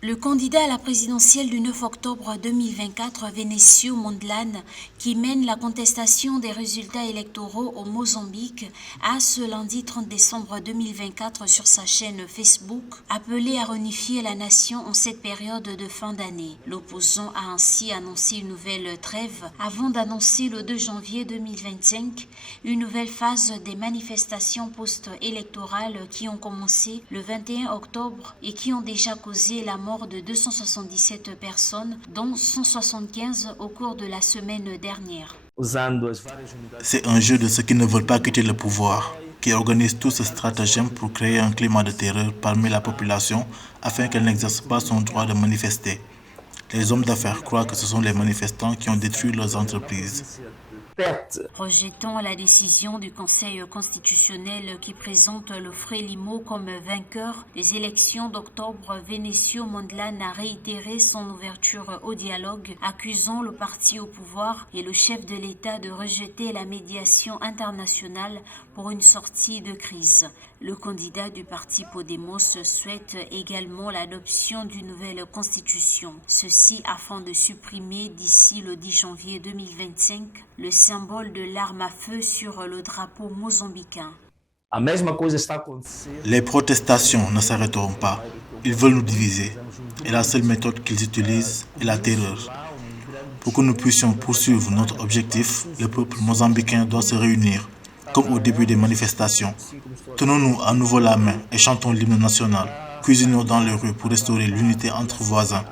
Le candidat à la présidentielle du 9 octobre 2024, Vénécio Mondlane, qui mène la contestation des résultats électoraux au Mozambique, a ce lundi 30 décembre 2024 sur sa chaîne Facebook appelé à réunifier la nation en cette période de fin d'année. L'opposant a ainsi annoncé une nouvelle trêve avant d'annoncer le 2 janvier 2025 une nouvelle phase des manifestations post-électorales qui ont commencé le 21 octobre et qui ont déjà causé la mort de 277 personnes, dont 175 au cours de la semaine dernière. C'est un jeu de ceux qui ne veulent pas quitter le pouvoir, qui organisent tout ce stratagème pour créer un climat de terreur parmi la population afin qu'elle n'exerce pas son droit de manifester. Les hommes d'affaires croient que ce sont les manifestants qui ont détruit leurs entreprises. Rejetant la décision du Conseil constitutionnel qui présente le Frélimo comme vainqueur des élections d'octobre, Vénécio Mondlane a réitéré son ouverture au dialogue, accusant le parti au pouvoir et le chef de l'État de rejeter la médiation internationale pour une sortie de crise. Le candidat du parti Podemos souhaite également l'adoption d'une nouvelle constitution, ceci afin de supprimer d'ici le 10 janvier 2025 le symbole de l'arme à feu sur le drapeau mozambicain. Les protestations ne s'arrêteront pas. Ils veulent nous diviser. Et la seule méthode qu'ils utilisent est la terreur. Pour que nous puissions poursuivre notre objectif, le peuple mozambicain doit se réunir, comme au début des manifestations. Tenons-nous à nouveau la main et chantons l'hymne national. Cuisinons dans les rues pour restaurer l'unité entre voisins.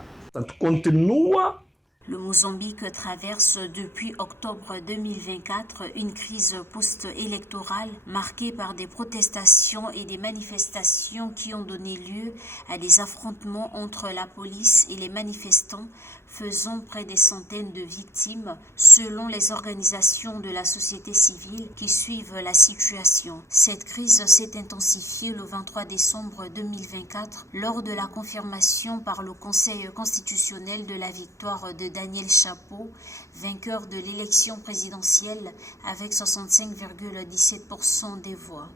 Le Mozambique traverse depuis octobre 2024 une crise post-électorale marquée par des protestations et des manifestations qui ont donné lieu à des affrontements entre la police et les manifestants, faisant près des centaines de victimes selon les organisations de la société civile qui suivent la situation. Cette crise s'est intensifiée le 23 décembre 2024 lors de la confirmation par le Conseil constitutionnel de la victoire de Daniel Chapo, vainqueur de l'élection présidentielle avec 65,17% des voix.